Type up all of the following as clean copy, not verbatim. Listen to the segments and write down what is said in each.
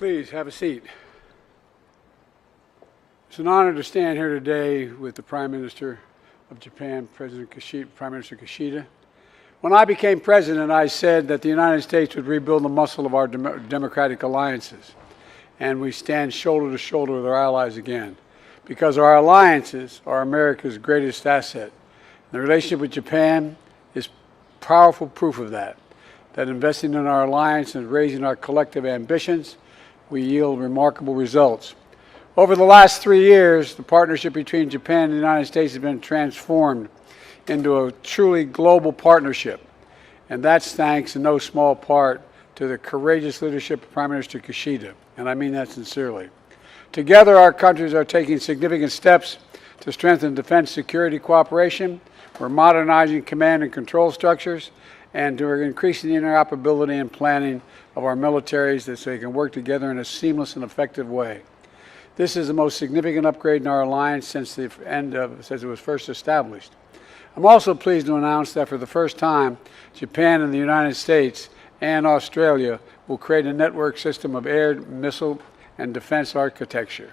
Please have a seat. It's an honor to stand here today with the Prime Minister of Japan, Prime Minister Kishida. When I became president, I said that the United States would rebuild the muscle of our democratic alliances, and we stand shoulder to shoulder with our allies again, because our alliances are America's greatest asset. The relationship with Japan is powerful proof of that investing in our alliance and raising our collective ambitions, we yield remarkable results. Over the last 3 years, the partnership between Japan and the United States has been transformed into a truly global partnership. And that's thanks in no small part to the courageous leadership of Prime Minister Kishida, and I mean that sincerely. Together, our countries are taking significant steps to strengthen defense security cooperation. We're modernizing command and control structures, and we're increasing the interoperability and planning of our militaries so they can work together in a seamless and effective way. This is the most significant upgrade in our alliance since it was first established. I'm also pleased to announce that for the first time, Japan and the United States and Australia will create a network system of air, missile, and defense architecture.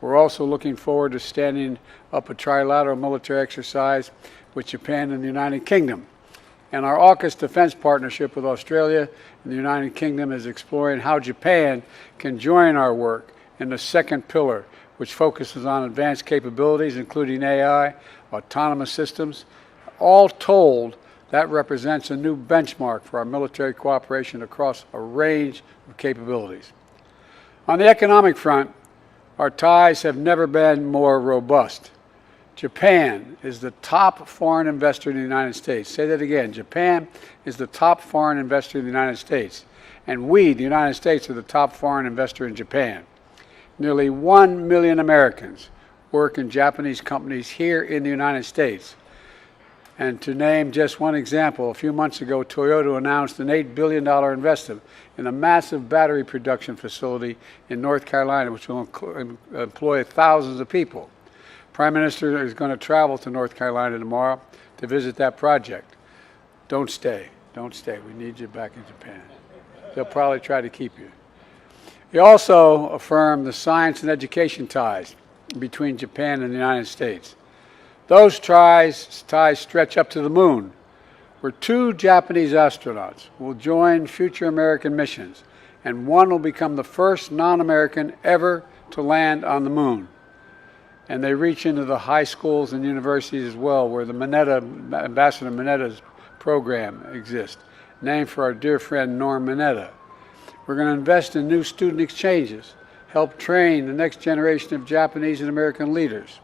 We're also looking forward to standing up a trilateral military exercise with Japan and the United Kingdom. And our AUKUS defense partnership with Australia and the United Kingdom is exploring how Japan can join our work in the second pillar, which focuses on advanced capabilities, including AI, autonomous systems. All told, that represents a new benchmark for our military cooperation across a range of capabilities. On the economic front, our ties have never been more robust. Japan is the top foreign investor in the United States. Say that again. Japan is the top foreign investor in the United States. And we, the United States, are the top foreign investor in Japan. Nearly 1 million Americans work in Japanese companies here in the United States. And to name just one example, a few months ago, Toyota announced an $8 billion investment in a massive battery production facility in North Carolina, which will employ thousands of people. Prime Minister is going to travel to North Carolina tomorrow to visit that project. Don't stay. Don't stay. We need you back in Japan. They'll probably try to keep you. He also affirmed the science and education ties between Japan and the United States. Those ties stretch up to the moon, where 2 Japanese astronauts will join future American missions, and one will become the first non-American ever to land on the moon. And they reach into the high schools and universities as well, where the Ambassador Minetta's program exists, named for our dear friend Norm Mineta. We're going to invest in new student exchanges, help train the next generation of Japanese and American leaders.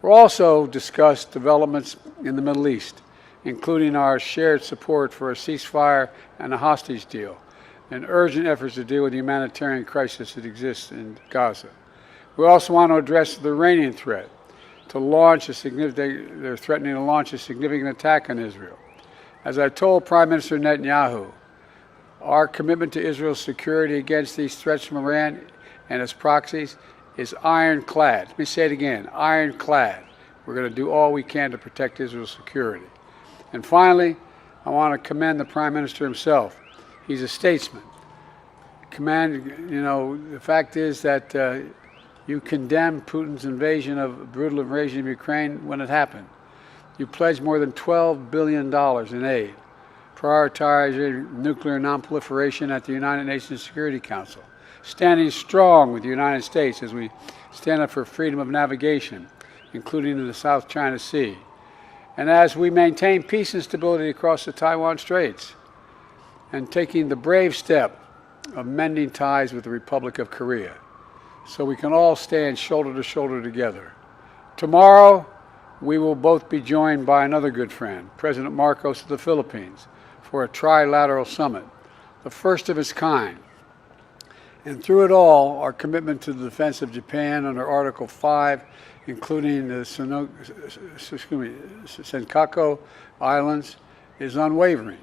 We'll also discuss developments in the Middle East, including our shared support for a ceasefire and a hostage deal, and urgent efforts to deal with the humanitarian crisis that exists in Gaza. We also want to address the Iranian threat they're threatening to launch a significant attack on Israel. As I told Prime Minister Netanyahu, our commitment to Israel's security against these threats from Iran and its proxies is ironclad. Let me say it again, ironclad. We're going to do all we can to protect Israel's security. And finally, I want to commend the Prime Minister himself. He's a statesman. The fact is that you condemned Putin's brutal invasion of Ukraine when it happened. You pledged more than $12 billion in aid, prioritizing nuclear nonproliferation at the United Nations Security Council, standing strong with the United States as we stand up for freedom of navigation, including in the South China Sea, and as we maintain peace and stability across the Taiwan Straits, and taking the brave step of mending ties with the Republic of Korea, so we can all stand shoulder to shoulder together. Tomorrow, we will both be joined by another good friend, President Marcos of the Philippines, for a trilateral summit, the first of its kind. And through it all, our commitment to the defense of Japan under Article 5, including the Senkaku Islands, is unwavering.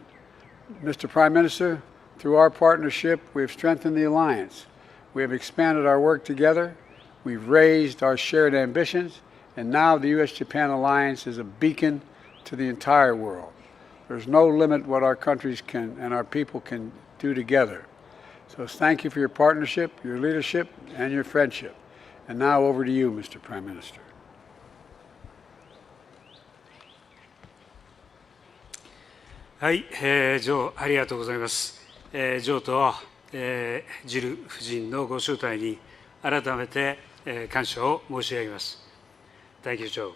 Mr. Prime Minister, through our partnership, we have strengthened the alliance. We have expanded our work together, we've raised our shared ambitions, and now the U.S.-Japan alliance is a beacon to the entire world. There's no limit what our countries can and our people can do together. So thank you for your partnership, your leadership, and your friendship. And now over to you, Mr. Prime Minister. はい、ジョー、ありがとうございます。ジョーと、ジル夫人のご招待に改めて、感謝を申し上げます。Thank you, Joe.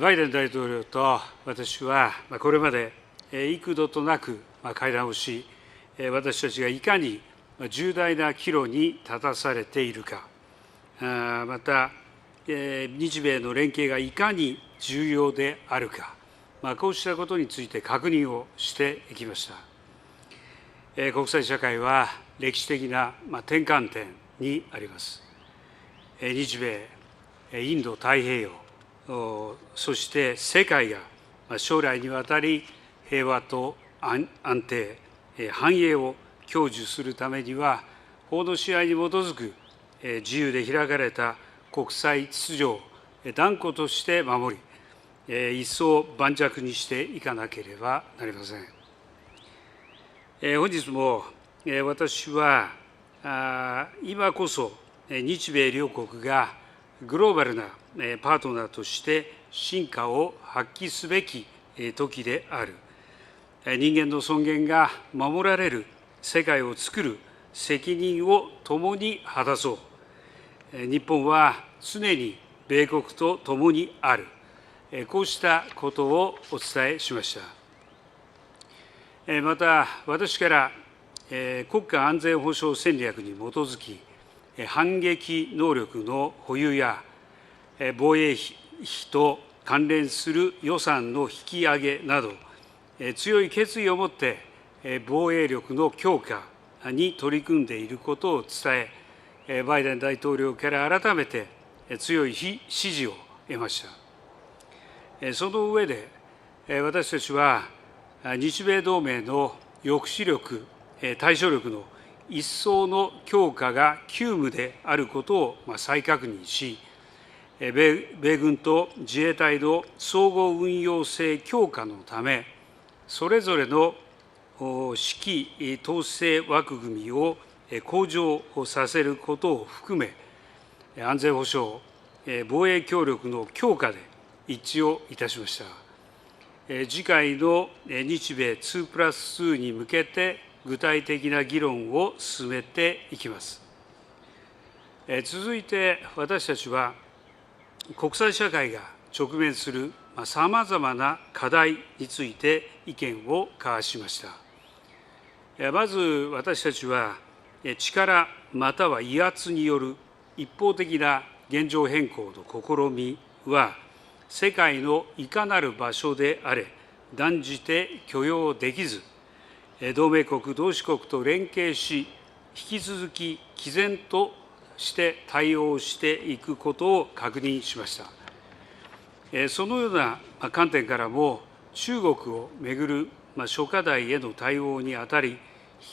バイデン大統領と私は、これまで幾度となく会談をし、私たちがいかに重大な岐路に立たされているか、また、日米の連携がいかに重要であるか、こうしたことについて確認をしてきました。国際社会は歴史的な転換点にあります。日米、インド太平洋、そして世界が将来にわたり平和と安定、繁栄を享受するためには、法の支配に基づく自由で開かれた国際秩序を断固として守り、一層盤石にしていかなければなりません。本日も私は今こそ日米両国がグローバルなパートナーとして真価を発揮すべき時である。人間の尊厳が守られる世界を作る責任を共に果たそう。日本は常に米国と共にある。こうしたことをお伝えしました。また、私から国家安全保障戦略に基づき、反撃能力の保有や防衛費と関連する予算の引き上げなど、強い決意を持って防衛力の強化に取り組んでいることを伝え、バイデン大統領から改めて強い支持を得ました。その上で、私たちは日米同盟の抑止力、対処力の一層の強化が急務であることを再確認し、米軍と自衛隊の総合運用性強化のため、それぞれの指揮統制枠組みを向上させることを含め、安全保障、防衛協力の強化で一致をいたしました。次回の日米2+2に向けて具体的な議論を進めていきます。続いて私たちは国際社会が直面するさまざまな課題について意見を交わしました。まず私たちは力または威圧による一方的な現状変更の試みは世界のいかなる場所であれ断じて許容できず、同盟国同志国と連携し、引き続き毅然として対応していくことを確認しました。そのような観点からも、中国をめぐる諸課題への対応にあたり、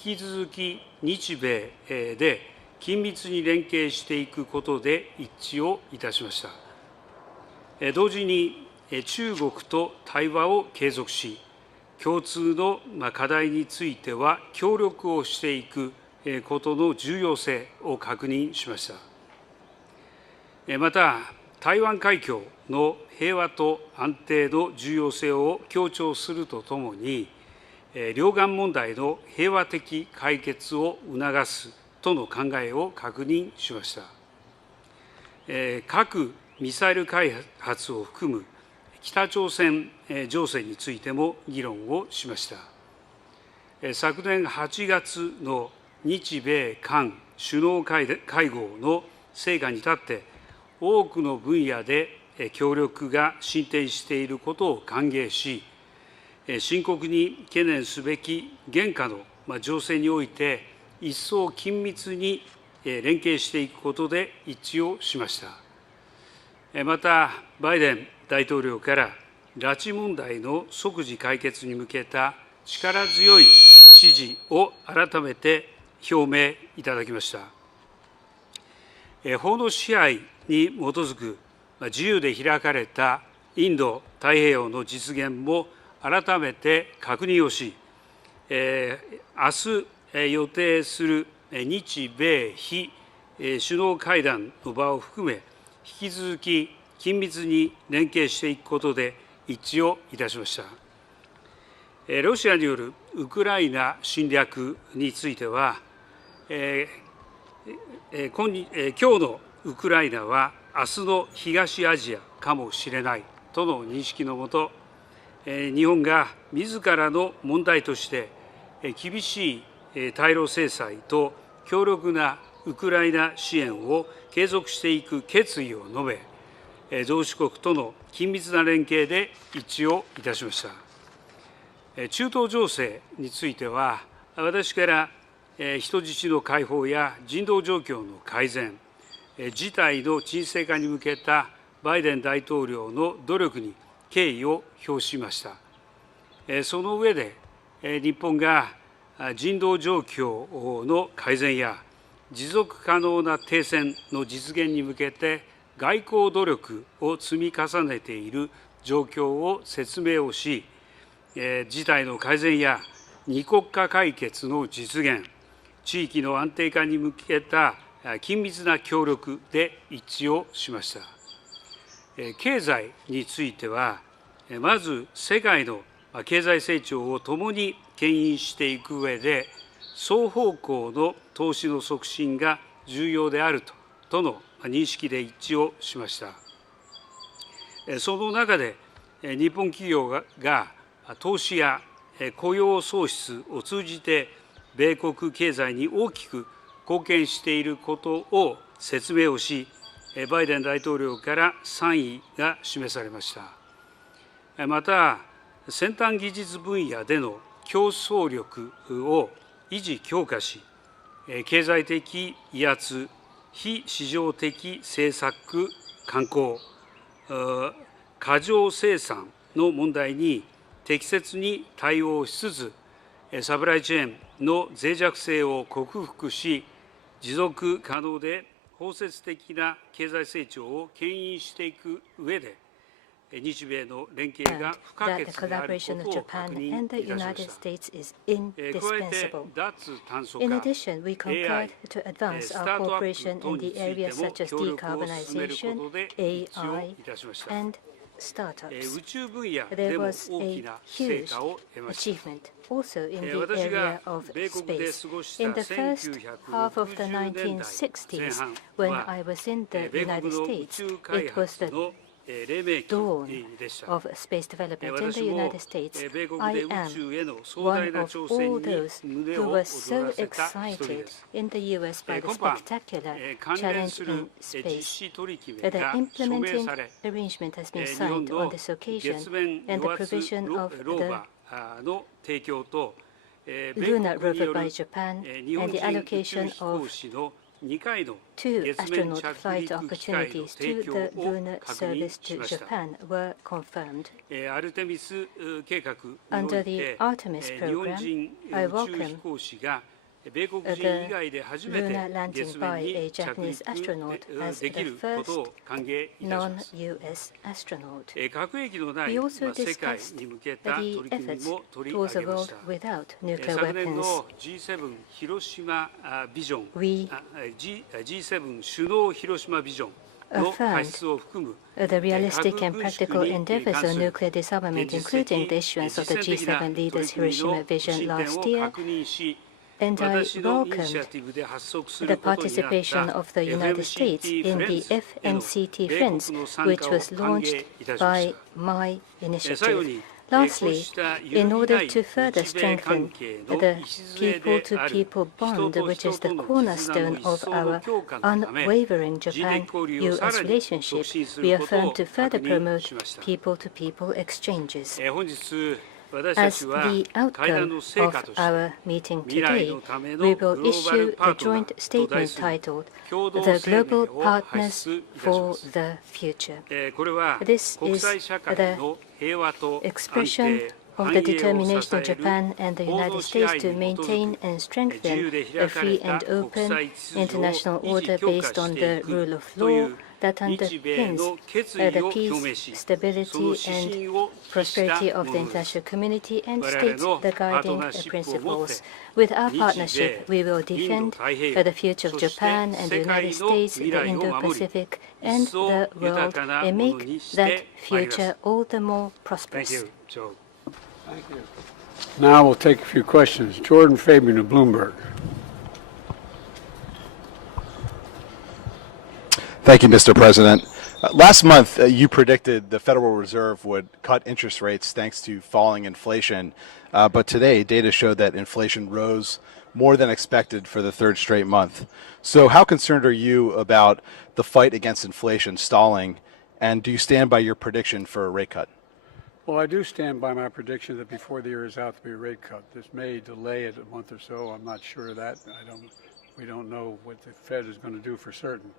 引き続き日米で緊密に連携していくことで一致をいたしました。同時に中国と対話を継続し、共通の課題については協力をしていくことの重要性を確認しました。また、台湾海峡の平和と安定の重要性を強調するとともに、両岸問題の平和的解決を促すとの考えを確認しました。核・ミサイル開発を含む北朝鮮情勢についても議論をしました。昨年8月の日米韓首脳会合の成果に立って、多くの分野で協力が進展していることを歓迎し、深刻に懸念すべき現下の情勢において、一層緊密に連携していくことで一致をしました。また、バイデン大統領から拉致問題の即時解決に向けた力強い支持を改めて表明いただきました。法の支配に基づく自由で開かれたインド太平洋の実現も改めて確認をし、明日予定する日米非首脳会談の場を含め、引き続き緊密に連携していくことで一致をいたしました。ロシアによるウクライナ侵略については、今日のウクライナは明日の東アジアかもしれないとの認識のもと、日本が自らの問題として厳しい対ロ制裁と強力なウクライナ支援を継続していく決意を述べ、同志国との緊密な連携で一致をいたしました。中東情勢については、私から人質の解放や人道状況の改善、事態の沈静化に向けたバイデン大統領の努力に敬意を表しました。その上で、日本が人道状況の改善や持続可能な停戦の実現に向けて外交努力を積み重ねている状況を説明をし、事態の改善や二国家解決の実現、地域の安定化に向けた緊密な協力で一致をしました。経済については、まず世界の経済成長を共に牽引していく上で、双方向の投資の促進が重要であるとの認識で一致をしました。その中で、日本企業が投資や雇用創出を通じて、米国経済に大きく貢献していることを説明をし、バイデン大統領から賛意が示されました。また、先端技術分野での競争力を維持・強化し、経済的威圧、非市場的政策慣行、過剰生産の問題に適切に対応しつつ、サプライチェーンの脆弱性を克服し、持続可能で包摂的な経済成長を牽引していく上で、日米の連携が不可欠であることを確認いたしました。加えて、脱炭素化、In addition, we AI、 concurred to advance スタ our ートアッ cooperation プ等 in に the ついて areas も such as 協力を進めるこ decarbonization, とで一致を AI, いたしました。 and startups. 宇宙分野 There でも was 大 a きな成 huge 果を得ました。 achievement also in the 私 area が of 米国で space. 過ごした In the first half of the 1960年代前 1960s, 半 when は I was in the 米 United 国の宇 States, 宙開 it was 発 the の黎明 dawn 期でした。 of space development in the 私も United States. 米国 I で宇 am 宙への壮 one 大な of 挑 all 戦に those 胸 who を were 躍 so らせた一人で excited す。 in the US by the 今般、 spectacular 関連 challenge する in 実 space. 施取り決 The めが署名 implementing され、 arrangement has been 日本 signed の on this occasion, 月面 and the 与圧 provision of ロー the バーの提供と、米 lunar 国に rover よ by る Japan 日本 and the 人宇宙 allocation 飛行 of 士の2回の two 月面 astronaut 着 flight 陸機会の opportunities 提 to 供 the を lunar 確認 service し to ました。 Japan were confirmed. アルテミス計画にお Under い the て、 Artemis 日本 program, 人 I 宇宙飛 welcome 行士が米国人以 the 外で初めて lunar landing 月面 by に a 着 Japanese 陸 astronaut as でき the ることを歓迎いたします。 non-US astronaut. 核兵器のない We also 世界 discussed に向けた取 the り組み efforts も取り towards 上 a げま world した。 without nuclear 昨年 weapons. の G7 広島ビジョン、 We G7 首脳広島ビジョンの発出を含む the realistic and practical endeavors of nuclear disarmament, including the issuance of the G7 leaders' Hiroshima vision last year, and I 私のイニ welcomed シアティブで発足す the ることになった participation of the United States in the FMCT 米 Friends, 国の参 which 加を was 歓迎 launched いたしまし by た。 my 最後 initiative. に、 Lastly, in order to further strengthen the people-to-people bond, which is the cornerstone of our unwavering Japan-US relationship, we affirm to further promote people-to-people exchanges. 本日、私た As ちは the 会談 outcome の成 of 果として our meeting 未来 today, のため we のグ will ローバル issue パ a ートナ joint ーと題 statement する titled 共同 The 声明 Global を発 Partners 出いたし for ます。 the Future. これは This 国際社会の平和と安 Expression 定 of the determination of Japan and the United States to maintain and strengthen a free and open international order based on the rule of law, that underpins the peace, stability, and prosperity of the international community and states the guiding principles. With our partnership, we will defend the future of Japan and the United States, the Indo-Pacific, and the world, and make that future all the more prosperous. Thank you. Now we'll take a few questions. Jordan Fabian of Bloomberg. Thank you, Mr. President. Last month, you predicted the Federal Reserve would cut interest rates thanks to falling inflation. But today, data showed that inflation rose more than expected for the third straight month. So how concerned are you about the fight against inflation stalling? And do you stand by your prediction for a rate cut? Well, I do stand by my prediction that before the year is out, there'll be a rate cut. This may delay it a month or so. I'm not sure of that. We don't know what the Fed is going to do for certain.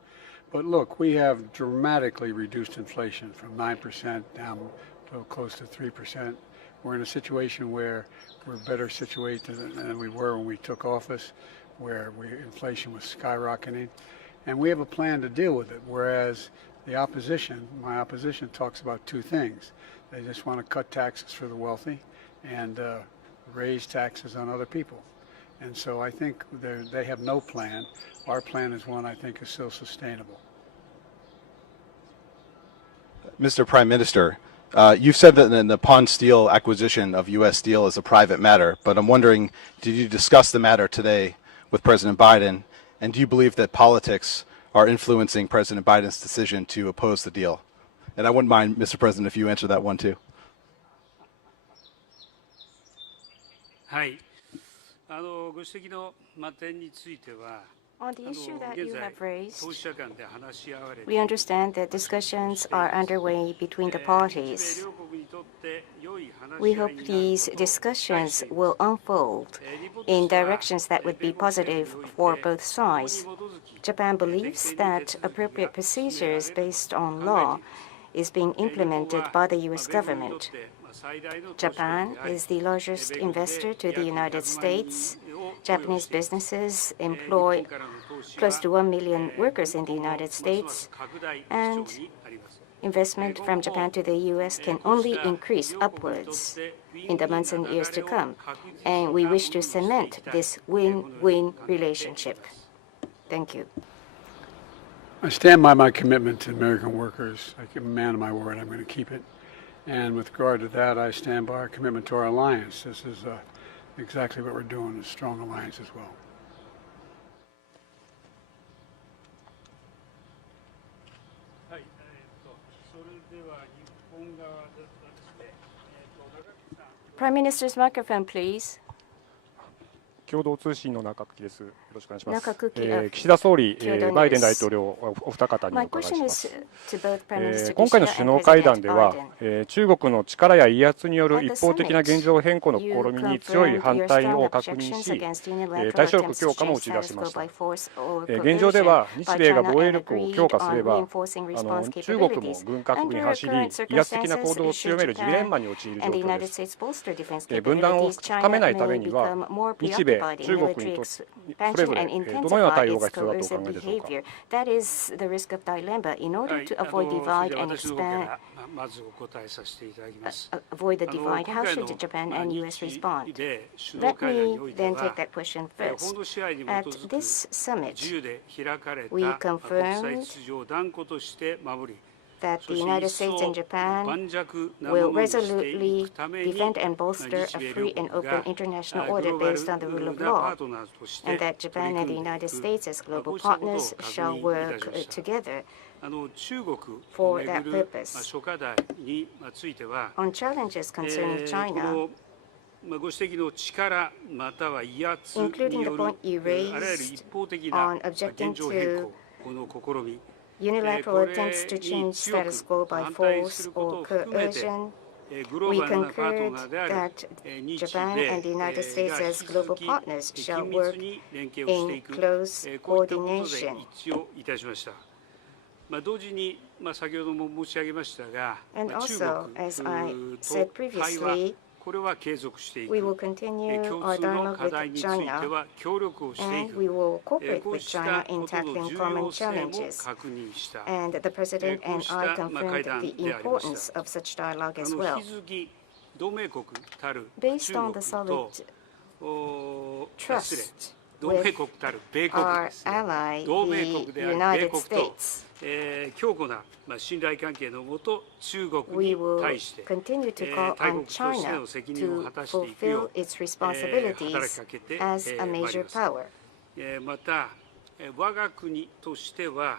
But look, we have dramatically reduced inflation from 9% down to close to 3%. We're in a situation where we're better situated than we were when we took office, where inflation was skyrocketing. And we have a plan to deal with it, whereas the opposition, my opposition, talks about two things. They just want to cut taxes for the wealthy and raise taxes on other people. And so I think they have no plan. Our plan is one I think is still sustainable. Mr. Prime Minister, you've said that the Nippon Steel acquisition of U.S. Steel is a private matter, but I'm wondering, did you discuss the matter today with President Biden, and do you believe that politics are influencing President Biden's decision to oppose the deal? And I wouldn't mind, Mr. President, if you answer that one too. はい、ご指摘の点については、 On the issue that you have raised, 当事者間で話し合われて we understand that discussions are underway between the parties. We hope these discussions will unfold in directions that would be positive for both sides. Japan believes that appropriate procedures based on law is being implemented by the U.S. government. Japan is the largest investor to the United States. Japanese businesses employ close to 1 million workers in the United States, and investment from Japan to the U.S. can only increase upwards in the months and years to come. And we wish to cement this win-win relationship. Thank you. I stand by my commitment to American workers. I give a man of my word, I'm going to keep it. And with regard to that, I stand by our commitment to our alliance. This is exactly what we're doing, a strong alliance as well. Prime Minister's microphone, please. 共同通信の中久です。よろしくお願いします。中久喜岸田総理、共同ですバイデン大統領お二方にお My 伺い question しま is す。 to both Prime Minister 今回の Kishida 首 and 脳会談 President では、 Biden. 中国の力や威圧による At the 一方的な summit, 現状変更の試 You みに強い confirmed 反 your 対 strong を確認 objections し、 against unilateral 対処力 attempts 強 to 化も change 打ち出し status ま quo した。 by force or 現状で coercion は日 by 米が China 防衛 and 力を agreed 強化すれ on ば、 reinforcing response 中国も capabilities. 軍拡部に Under 走り、 current 威圧的な circumstances, 行動を強めるジレンマに陥る状 and the 況で United す。 States bolster defense 分断を capabilities, 深め China ないため may には、 become more 日米、 preoccupied in 中国 military にとそれ expansion ぞれ and どのような intensify 対応が its 必要だとお coercive 考えでしょうか。 behavior. That is the risk of dilemma. In は order い、 to avoid divide それでは and 私の方か expand, らまずお答えさせていただきます。 avoid the 今 divide, how 回 should の Japan and US 日 respond? 米首脳 Let 会談に me おいて then は take that question 法 first. の支配に基 At づく this 自 summit, 由で開かれた we 国際 confirmed 秩序を断固として守り、 that そ the して United 一 States 層 and Japan 盤石な will ものにしてい resolutely くために defend and bolster 日 a 米 free 両 and 国 open が international グ order ローバ based on the ル rule of なパ law, ートナーとして and that 取 Japan り and 組 the んでい United く States as こう global したことを partners 確 shall 認いた work しました。 together 中国を for め that ぐる purpose. 諸課題については、 On challenges concerning こ China, のご指摘の力または威圧 including に the よる point you あらゆる raised 一方的な on objecting 現状変 to 更この試み unilateral attempts to change status quo by force or coercion, グロ we ーバルなパート concurred ナーである that 日 Japan 米 and the United States が as 引き続 global き partners shall 緊 work 密に連携をしてい in く close こういったことで coordination. 一致をいたしました。同時に先ほども申し上げましたが、 And 中 also, 国 as I と said 対話 previously, これは継続していく。 We will continue 共 our 通の dialogue 課題 with について China, は協力をしてい and く。 we will cooperate こう with した China こ in との tackling 重 common 要性も challenges. 確認した。 And the President こう and した I 会 confirmed 談 the でありました。 importance of such dialogue as 引 well. き続き同盟国たる Based 中 on 国 the と solid 失礼 trust 同盟国たる米国 our ですね ally, 同盟国 the である米 United 国と、 States, 強固な、信頼関係のもと中国 we に will 対して、 continue to call 大 on 国として China の責任を果 to たしていくよ fulfill う、its 働き responsibilities かけて、 as a まいり major ます。 power. また、我が国としては、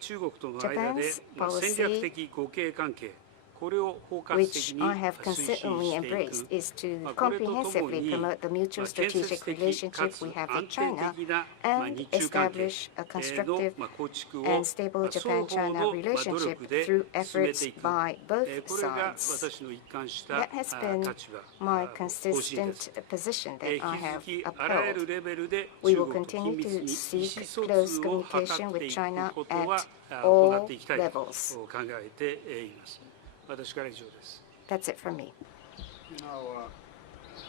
中国との間で、 Japan's policy, 戦略的互恵関係、これを包括的 which に I have 推進 consistently してい embraced, く。 is to これととも comprehensively に、 promote the mutual 建設 strategic 的か relationship つ we have 安 with 定 China 的な and 日中関係 establish a の constructive 構築を and stable 双方 Japan-China の努 relationship 力で through 進め efforts ていく。 by both これが sides. 私の一貫した That has been 立場、 my 方針で consistent す。 position that 引 I き have 続きあらゆる upheld. レベルで We 中 will 国と緊 continue 密 to に意 seek 思疎 close 通を図 communication って with い China くことは at 行 all っていきたいと levels. 考えています。私から以上です。 That's it for me.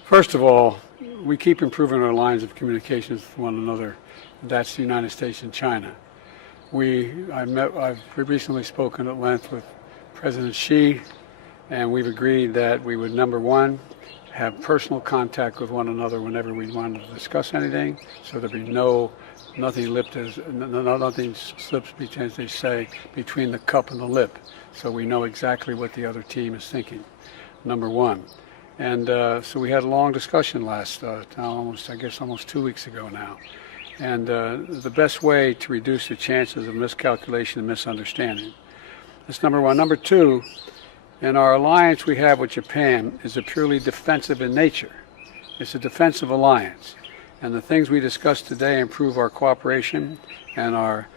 First of all, we keep improving our lines of communications with one another. That's the United States and China. I've recently spoken at length with President Xi, and we've agreed that we would, number one, have personal contact with one another whenever we wanted to discuss anything, so there'd be nothing slips between, as they say, between the cup and the lip, so we know exactly what the other team is thinking. Number one. And so we had a long discussion almost 2 weeks ago now. And the best way to reduce the chances of miscalculation and misunderstanding. That's number one. Number two, in our alliance we have with Japan is a purely defensive in nature. It's a defensive alliance. And the things we discussed today improve our cooperation and are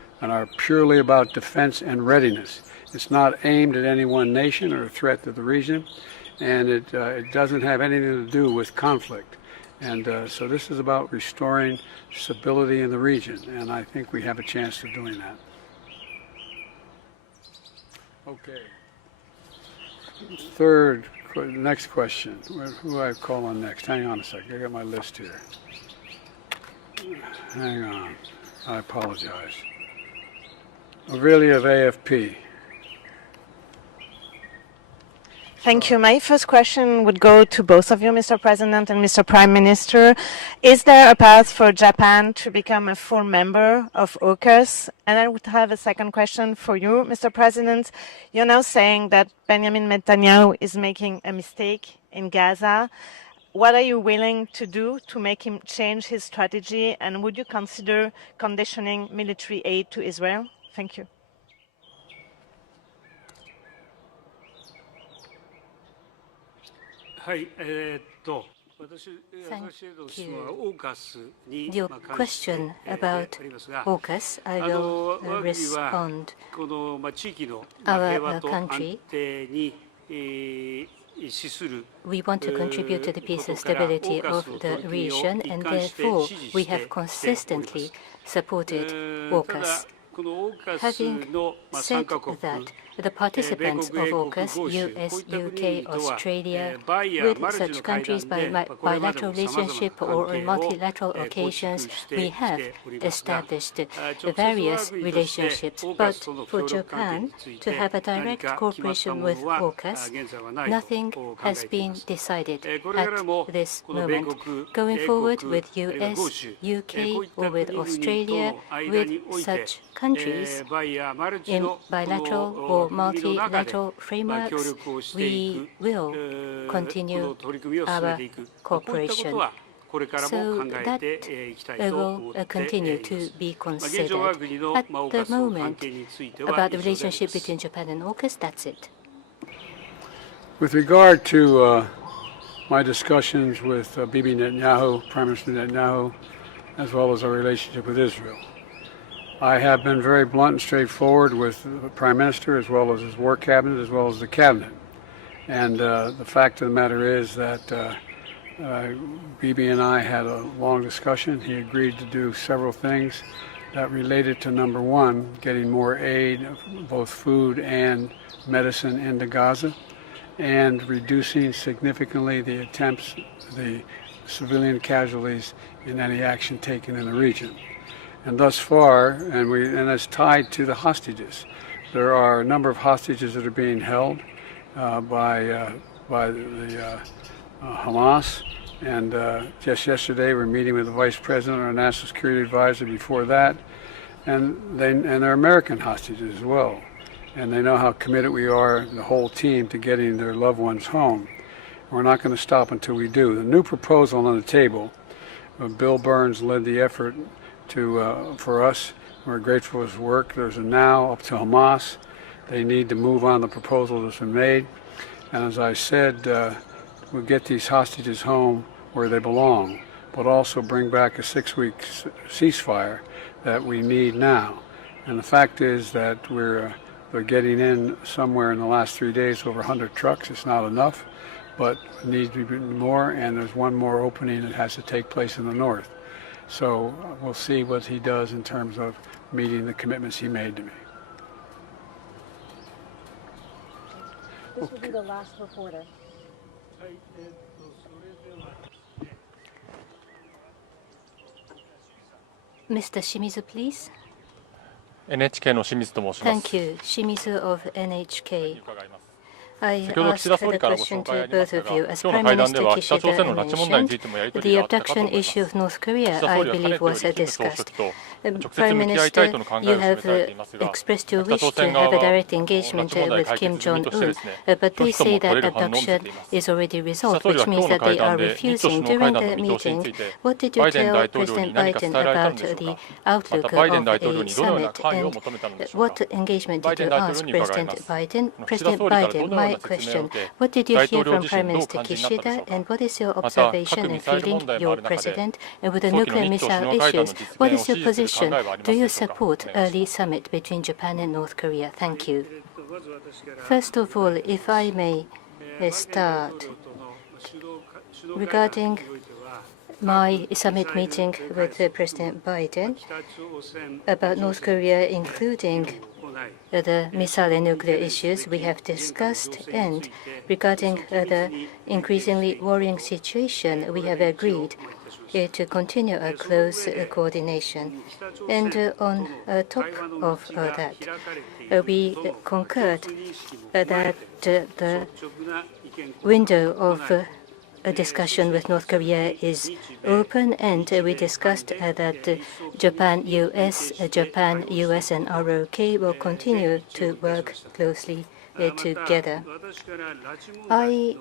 purely about defense and readiness. It's not aimed at any one nation or a threat to the region. And it doesn't have anything to do with conflict. And so this is about restoring stability in the region, and I think we have a chance of doing that. Okay. Next question. Who do I call on next? Hang on a second. I got my list here. Hang on. I apologize. Aurelia of AFP. Thank you. My first question would go to both of you, Mr. President and Mr. Prime Minister. Is there a path for Japan to become a full member of AUKUS? And I would have a second question for you, Mr. President. You're now saying that Benjamin Netanyahu is making a mistake in Gaza. What are you willing to do to make him change his strategy? And would you consider conditioning military aid to Israel? Thank you. はい、私への質問はオーカスに Your 関して question あ about りますが、 AUKUS, I will 我が国は respond. この地域の Our 平和と安 country 定に資する We want to contribute to the peace and stability of the region, and therefore we have consistently supported AUKUS. このオーカス Having の said 参加国 that, the participants of AUKUS, US, UK, Australia, with such countries by bilateral relationship or on multilateral occasions, we have established various relationships. But for Japan to have a direct cooperation with AUKUS, nothing has been decided at this moment. Going forward with US, UK, or with Australia, with such countries in bilateral or multilateral frameworks, we will continue our cooperation. So that will continue to be considered. At the moment, about the relationship between Japan and AUKUS, that's it. With regard to my discussions with Bibi Netanyahu, Prime Minister Netanyahu, as well as our relationship with Israel, I have been very blunt and straightforward with the Prime Minister as well as his war cabinet as well as the cabinet. And the fact of the matter is that Bibi and I had a long discussion. He agreed to do several things that related to, number one, getting more aid, both food and medicine, into Gaza. and reducing significantly the civilian casualties in any action taken in the region. And thus far, and it's tied to the hostages. There are a number of hostages that are being held by the Hamas. And just yesterday, we're meeting with the Vice President, our National Security Advisor. Before that, and they're American hostages as well. And they know how committed we are, the whole team, to getting their loved ones home. We're not going to stop until we do. The new proposal on the table, Bill Burns led the effort for us. We're grateful for his work. There's a now up to Hamas. They need to move on the proposal that's been made. And as I said, we'll get these hostages home where they belong, but also bring back a 6-week ceasefire that we need now. And the fact is that we're getting in somewhere in the last 3 days over 100 trucks. It's not enough, but it needs to be more, and there's one more opening that has to take place in the north. So we'll see what he does in terms of meeting the commitments he made to me. This will be the last reporter. Mr. Shimizu, please. NHK の清水と申します。 Thank you. Shimizu of NHK. 伺います。 I 先ほど asked 岸田総 the 理からご question 紹介 to ありま both した of が、 you. 今 As 日の Prime 会談で Minister は北朝鮮の Kishida 拉致問題につい mentioned, てもやり取 the りがあったかと abduction 思います。 issue of North 岸 Korea, 田 I 総理はかね believe てよ was り金総 discussed. 書記と直接 Prime 向き合いたいと Minister, の考え you を示 have されていますが、 expressed your 北 wish 朝 to 鮮 have 側 a は direct 拉 engagement 致問題 with 解 Kim 決済みとして Jong-un, ですね、 but 拒 they 否と say も取れ that る反応を見せ abduction ています。 is already 岸田 resolved, 総理は which 今 means 日の that 会 they 談 are で日朝 refusing. 首脳 During 会談 the の見通しにつ meeting, いて what did バ you イデン tell 大統領 President に何か Biden 伝えられたの about でしょう the か。ま outlook たバイデン of 大統領 a にどのような summit 関与を and 求めたのでしょうか。 what engagement バイ did デン you 大統領 ask に伺い President ます。 Biden? 岸田 President 総理からど Biden, のよう my な説明を question. 受け、 What did you 大 hear 統領 from 自 Prime 身どう Minister 感じになったでしょ Kishida, うか。 and what is your また observation 核ミサイル including 問題もあ your る中で、 president and with the 早期の nuclear 日朝 missile 首脳会談の issues? 実 What 現を is your 支持する position? 考えはありま Do す you でしょうか。 support お願いし early ます。 summit between Japan and North Korea? Thank you. First of all, if I may start regarding my summit meeting with President Biden about North Korea, including the missile and nuclear issues we have discussed, and regarding the increasingly worrying situation, we have agreed to continue a close coordination. And on top of that, we concurred that the window of a discussion with North Korea is open, and we discussed that Japan, US, and ROK will continue to work closely together. I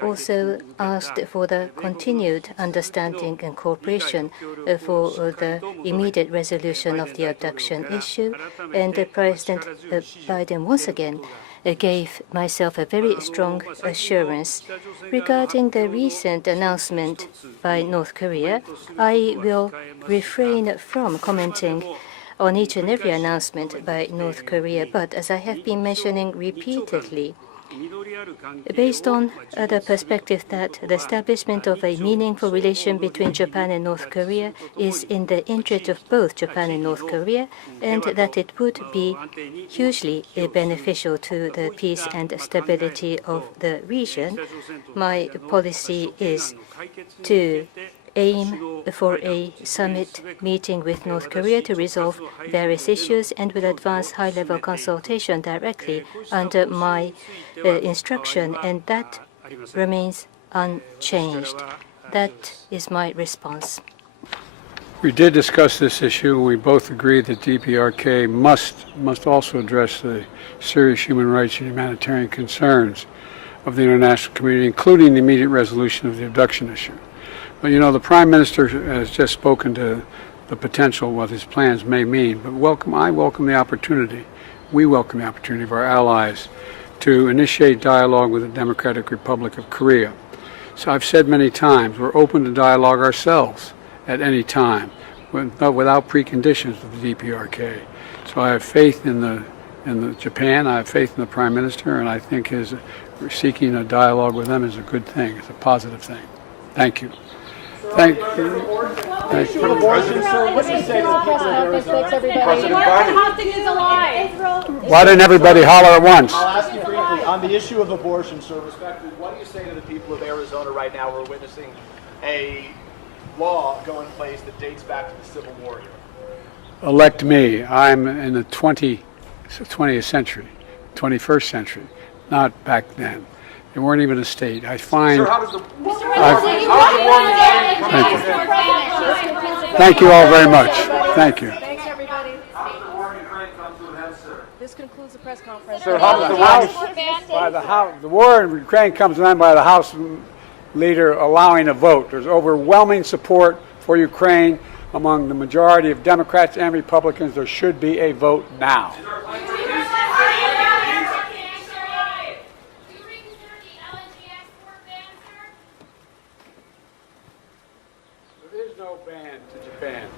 also asked for the continued understanding and cooperation for the immediate resolution of the abduction issue, and President Biden once again gave myself a very strong assurance. Regarding the recent announcement by North Korea, I will refrain from commenting on each and every announcement by North Korea, but as I have been mentioning repeatedly, based on the perspective that the establishment of a meaningful relation between Japan and North Korea is in the interest of both Japan and North Korea, and that it would be hugely beneficial to the peace and stability of the region, my policy is to aim for a summit meeting with North Korea to resolve various issues and will advance high-level consultation directly under my instruction, and that remains unchanged. That is my response. We did discuss this issue, and we both agreed that DPRK must also address the serious human rights and humanitarian concerns of the international community, including the immediate resolution of the abduction issue. But you know, the Prime Minister has just spoken to the potential, what his plans may mean, but I welcome the opportunity, we welcome the opportunity of our allies to initiate dialogue with the Democratic Republic of Korea. So I've said many times, we're open to dialogue ourselves at any time, without preconditions with the DPRK. So I have faith in Japan, I have faith in the Prime Minister, and I think seeking a dialogue with them is a good thing, it's a positive thing. Thank you. Thank you. What do you say to Why didn't everybody holler at once? I'll ask you briefly. On the issue of abortion, sir, respectfully, what do you say to the people of Arizona right now who are witnessing a law go in place that dates back to the Civil War here? Elect me. I'm in the 20th century, 21st century, not back then. They weren't even a state. I find. Sir, how does the Thank you all very much. Thank you. Thanks, everybody. This concludes the press conference. Sir, how does the House, the war in Ukraine comes to an end by the House leader allowing a vote. There's overwhelming support for Ukraine among the majority of Democrats and Republicans. There should be a vote now. There is no ban to Japan.